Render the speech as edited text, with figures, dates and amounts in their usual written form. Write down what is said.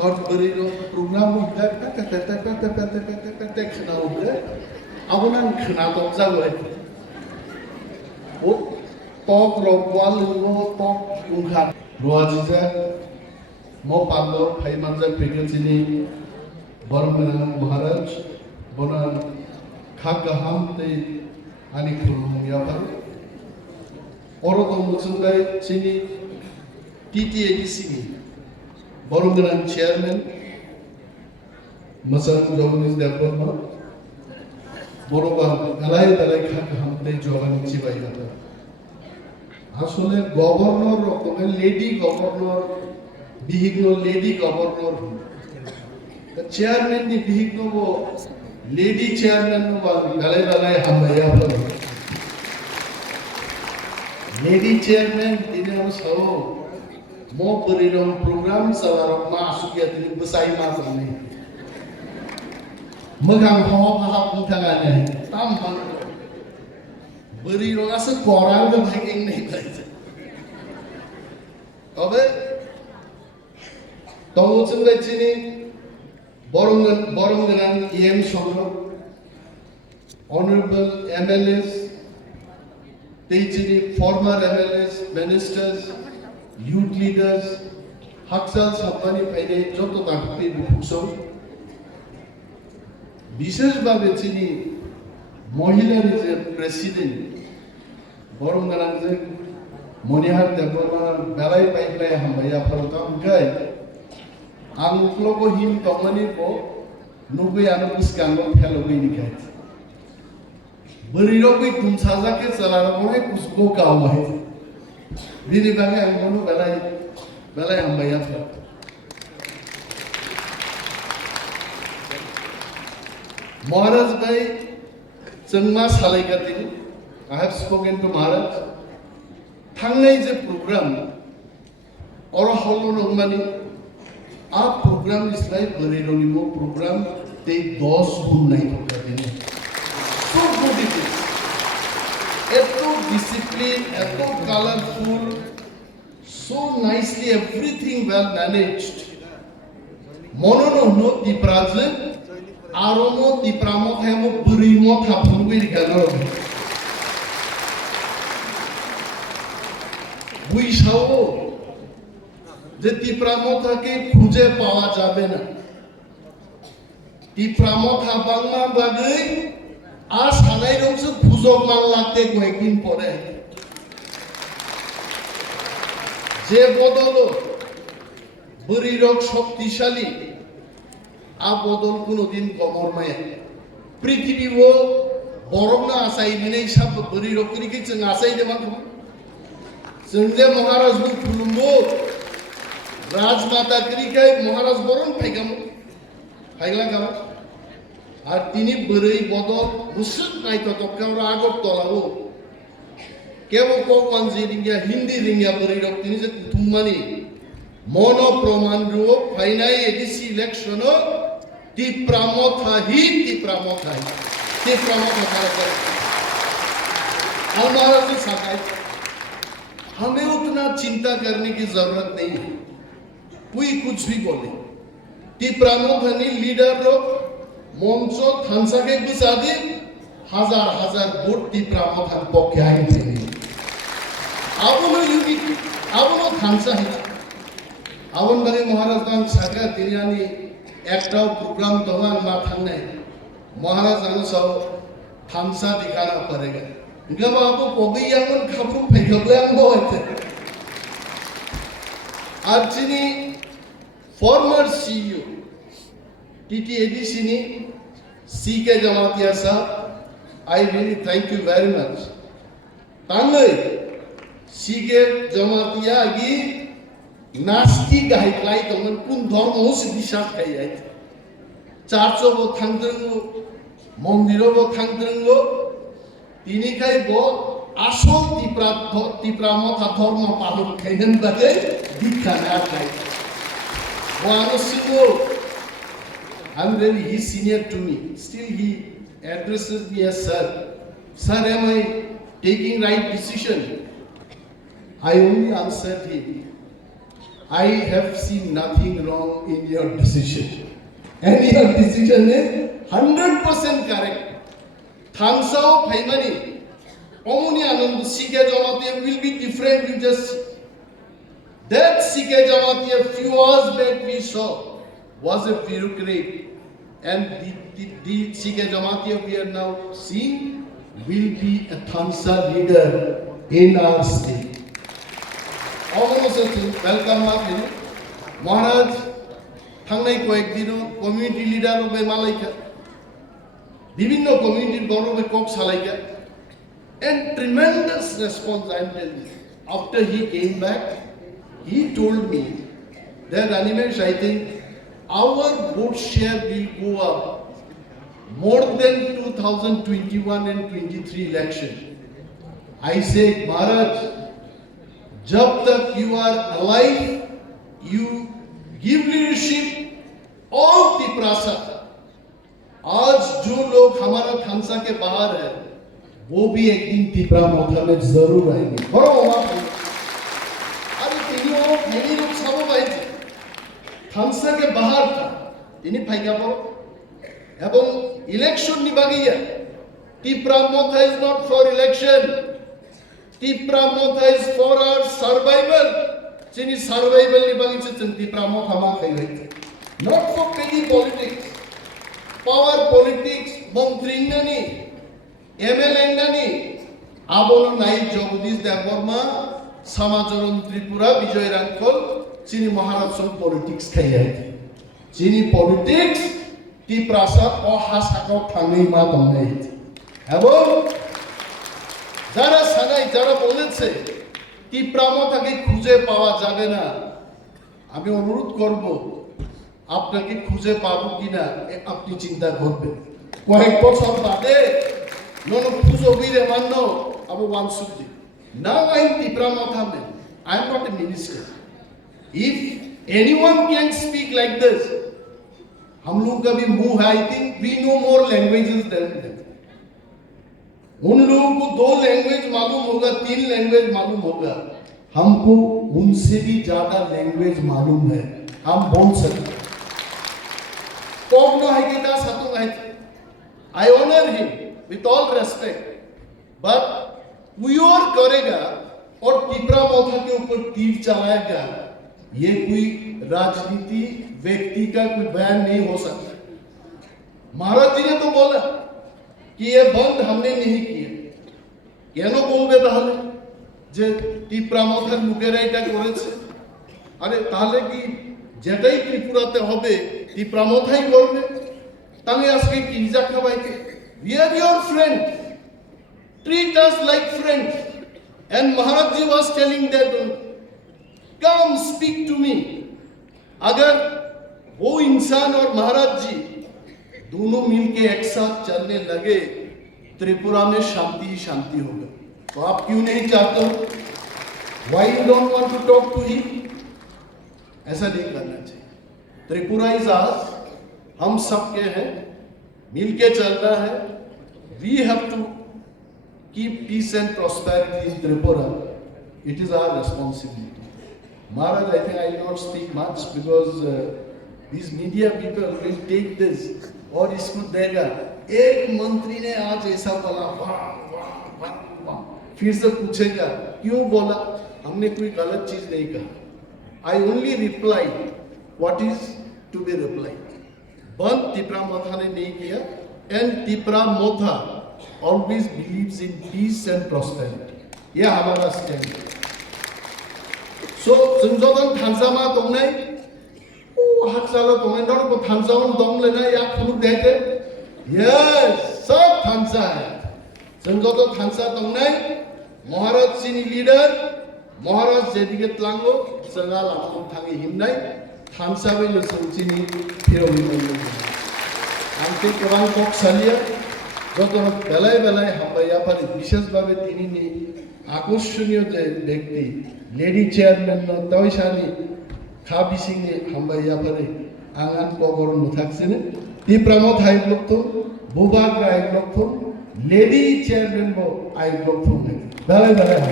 Tot beriro program udah kata kena udah, aku nang kena top jago. Oh, top rokwal lo top ungkat. Luar aja, mau pando, hai manja pikir sini, baru menang Maharaj, bonan khagaham te ani kurung ya baru. Orang tu muncul sini, TTAD sini. Borungaran chairman, Masan Joganis Department, Boroban, Alay Dalai Hamte Jogan Chibayata. Asole governor, lady governor, Bihigno lady governor. The chairman, the Bihigno, lady chairman, Dalai Dalai Hambayata. Lady chairman, Dinam Sao. Mau berirong program salarok masuk ya tini besai masuk ni. Megang hawa hahap mutangannya, tampang. Berirong asa korang tu bagian ni baca. Tapi, tahu cendai cini, borong dengan Songro, honorable MLAs, cini former MLAs, ministers. Youth leaders, Haksal Sabani Paine, Joto Takti Bukso, Bishes Babechini, Mohila is a president, Borongaranze, Monihar Debona, Balai Paipla, Hambaya Paratam Guy, Anklobo him Tomani Po, Nubi Anubus Kango, Halloween Cat. Buriroki Kumsazake Salarone, Kusbo Kawai. Bini bangga yang mana balai hambaya tu. Maharaj bhai, cengmas halai katin. I have spoken to Maharaj. Thangai je program, orang halu nongmani. A program is like berirolimo program. Te 10 gun naik katin. So good it is. Eto discipline, eto colorful, so nicely, everything well managed. Monono di prazen, aromo di pramo hemo burimo thapungwir galo. Buishao, je di pramo thake khuje pawa jabe na. Di pramo thapangma bagai. As halai rongsu khuzok mang lagte koekdin pore. Je bodolo burirok শক্তিশালী a bodol কোনদিন গমরমায় পৃথিবীও বরং না আসাই বিনাই সব বুরিরক করিকে जों আসাই দেমান जों যে মহারাজ বু খুলুমবো রাজমাতা করিকাই মহারাজ বরং ফাইগলা গাম আর তিনি বরই বদল মুসুক নাইতো তকাওরা আগত তলাবো কেবল কোকওয়ানজি রিঙ্গা হিন্দি রিঙ্গা বরইরক তিনি যে কুথুমমানি মনো প্রমাণ রূপ ফাইনাই এডিসি ইলেকশন টিপ্রামথাই हमारा तो सकाय हमें उतना चिंता करने की जरूरत नहीं है कोई कुछ भी बोले टीप्रामोधनी लीडर लोग मंचो थानसा के गुसादी हजार वोट टीप्रामोधन पक्के आए थे अब नो थानसा है अब बने महाराज का सका तिरियानी एकटा प्रोग्राम दवान ना थाने महाराज अनुसार थानसा दिखाना पड़ेगा Enggak apa-apa, pokoknya yang kabur pegang yang bawa itu. Arjini, former CEO, TTAD sini, CK Jamatia sahab, I really thank you very much. Tangai, CK Jamatia agi, nasti guideline dengan pun dharma sedisat kayak. Church bo thangdrengo, mondiro bo thangdrengo. তিনি খাইব আসল তীব্রামথা ধর্ম পালন খাইলেন বাদে দীক্ষা না খাই one single I'm really he's senior to me still he addresses me as sir am I taking right decision I only answered him I have seen nothing wrong in your decision. And your decision is 100% correct. Thansao Paimani, Omuni Anand Sikhe Jamaat will be different. You just that Sikhe Jamaat a few hours back we saw was a bureaucrat, and the Sikhe Jamaat we are now seeing will be a Thansa leader in our state. Welcome, Maharaj. Thangnai koekdino community leader obe malaika, bibhinno community bor obe kok salaika, and tremendous response. I am telling you. After he came back, he told me that Animesh, I think our vote share will go up more than 2021 and 23 election. I said, Maharaj, jab tak you are alive, you give leadership all Tiprasa. आज जो लोग हमारा थांसा के बाहर है, वो भी एक दिन तिपरा मोथा में जरूर आएंगे. बरो माँ अरे तीनों लोग सब भाई थे. थांसा के बाहर था. इन्हीं भाई क्या बोलो? एवं इलेक्शन निभागी है. तिपरा मोथा is not for election. Tipra Motha is for our survival. Chini survival निभागी से चंती प्रामो थमा खाई रही. Not for petty politics, power politics, मंत्री ननी, MLA ननी, आबोलो नाइट जगदीश देववर्मा, समाजोरन त्रिपुरा विजय रांखल, चीनी महाराष्ट्र politics खाई रही. चीनी politics ती प्रासाद और हासाको थांगे माँ दंगे थी. एवं जरा सनाई जरा बोले से ती प्रामो थाके खुजे पावा जागे ना. अभी अनुरोध करबो. আপনাকে খুঁজে পাবো কিনা আপনি চিন্তা করবেন. কয়েক বছর বাদে নন খুঁজো বিরে মানো Abu ওয়ানসুদ্দি. Now I am Tipra Mothamen. I am not a minister. If anyone can speak like this, हम लोग का भी मुंह है. I think we know more languages than them. उन लोगों को 2 लैंग्वेज मालूम होगा, 3 लैंग्वेज मालूम होगा. हमको उनसे भी ज्यादा लैंग्वेज मालूम है. हम बोल सकते. I honor him with all respect, but कुयोर करेगा और तिपरा मोथा के ऊपर तीर चलाएगा, ये कोई राजनीति व्यक्ति का कोई बयान नहीं हो सकता. महाराज जी ने तो बोला कि ये बंद हमने नहीं किया. কেন বলবে তাহলে যে তিপরা মোথার মুখের এটা করেছে? আরে তাহলে কি যেটাই ত্রিপুরাতে হবে তিপরা মোথাই করবে? তাহলে আজকে কি জাকা ভাইকে we are your friend, treat us like friends. And Maharaj ji was telling that come speak to me. अगर वो इंसान और महाराज जी दोनों मिलके एक साथ चलने लगे, त्रिपुरा में शांति ही शांति होगा. तो आप क्यों नहीं चाहते हो? Why you don't want to talk to him? ऐसा नहीं करना चाहिए. त्रिपुरा इज आस, हम सबके हैं, मिलके चलना है. We have to keep peace and prosperity in Tripura. It is our responsibility. Maharaj, I think I will not speak much because these media people will take this और इसको देगा. एक मंत्री ने आज ऐसा बोला, वाह वाह वाह वाह, फिर से पूछेगा क्यों बोला? हमने कोई गलत चीज नहीं कहा. I only replied what is to be replied. बंद तिपरा मोथा ने नहीं किया. And Tipra Motha always believes in peace and prosperity. ये हमारा stand है. So संजोदन थांसामा तोंगने हाथ साला तोंगने नॉट को थांसावन तोंग लेना या खुद देते. Yes, सब थांसा है. संजोदन थांसा तोंगने महाराज सिनी लीडर महाराज जेदिके तलांगो संगाल आमों थांगे हिमनाई थांसा वे लो संचिनी फिरोगी नहीं. आमके केवल कोक सालिया যত বেলায় বেলায় হাম্বাইয়া পারে বিশেষভাবে তিনি নি আকর্ষণীয় যে ব্যক্তি লেডি চেয়ারম্যান তয়সানি খাবি সিং নি হাম্বাইয়া পারে আঙ্গান কবরন থাকছেন তিপ্রামত হাই লক্ষ বুবাগ রায় লক্ষ লেডি চেয়ারম্যান বো আই লক্ষ বেলায় বেলায়